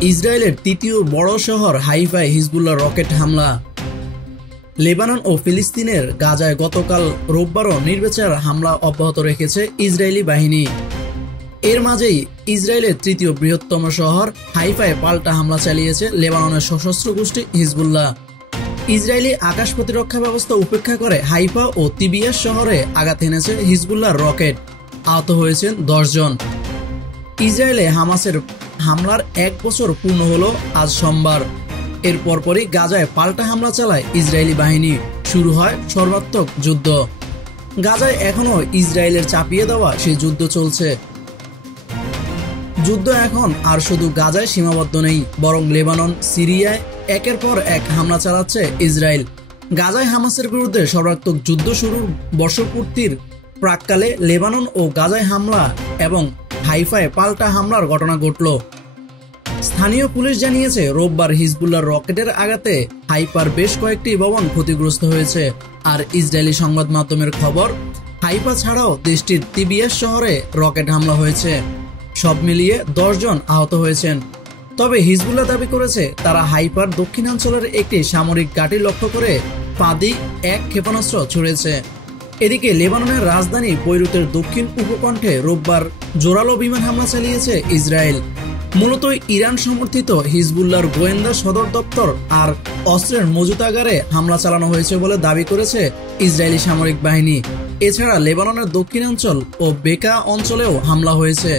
ইসরায়েলের তৃতীয় বড় শহর হাইফায় হিজবুল্লাহর রকেট হামলা। লেবানন ও ফিলিস্তিনের গাজায় গতকাল রোববারও নির্বিচার হামলা অব্যাহত রেখেছে ইসরায়েলি বাহিনী। এর মাঝেই ইসরায়েলের তৃতীয় বৃহত্তম শহর হাইফায় পাল্টা হামলা চালিয়েছে লেবাননের সশস্ত্র গোষ্ঠী হিজবুল্লাহ। ইসরায়েলি আকাশ প্রতিরক্ষা ব্যবস্থা উপেক্ষা করে হাইফা ও তিবিয়াস শহরে আঘাত এনেছে হিজবুল্লাহর রকেট। আহত হয়েছেন 10 জন। ইসরায়েলে হামাসের হামলার 1 বছর পূর্ণ হলো আজ সোমবার। এর পরপরই গাজায় পাল্টা হামলা চালায় ইসরায়েলি বাহিনী। শুরু হয় সর্বাত্মক যুদ্ধ। গাজায় এখনও ইসরায়েলের চাপিয়ে দেওয়া সেই যুদ্ধ চলছে। যুদ্ধ এখন আর শুধু গাজায় সীমাবদ্ধ নেই, বরং লেবানন, সিরিয়ায় একের পর এক হামলা চালাচ্ছে ইসরায়েল। গাজায় হামাসের বিরুদ্ধে সর্বাত্মক যুদ্ধ শুরুর বর্ষপূর্তির প্রাক্কালে লেবানন ও গাজায় হামলা এবং হাইফায় পাল্টা হামলার ঘটনা ঘটল। স্থানীয় পুলিশ জানিয়েছে রোববার হিজবুল্লাহর রকেটের আঘাতে হাইফার বেশ কয়েকটি ভবন ক্ষতিগ্রস্ত হয়েছে। আর ইসরায়েলি সংবাদ মাধ্যমের খবর, হাইফা ছাড়াও দেশটির তিবিয়াস শহরে রকেট হামলা হয়েছে। সব মিলিয়ে 10 জন আহত হয়েছেন। তবে হিজবুল্লাহ দাবি করেছে তারা হাইফার দক্ষিণাঞ্চলের একটি সামরিক ঘাঁটি লক্ষ্য করে ফাঁদি 1 ক্ষেপণাস্ত্র ছুড়েছে। এদিকে লেবাননের রাজধানী বৈরুতের দক্ষিণ উপকণ্ঠে রোববার জোরালো বিমান হামলা চালিয়েছে ইসরায়েল। মূলত ইরান সমর্থিত হিজবুল্লাহর গোয়েন্দা সদর দপ্তর আর অস্ত্রের মজুতাগারে হামলা চালানো হয়েছে বলে দাবি করেছে ইসরায়েলি সামরিক বাহিনী। এছাড়া লেবাননের দক্ষিণাঞ্চল ও বেকা অঞ্চলেও হামলা হয়েছে।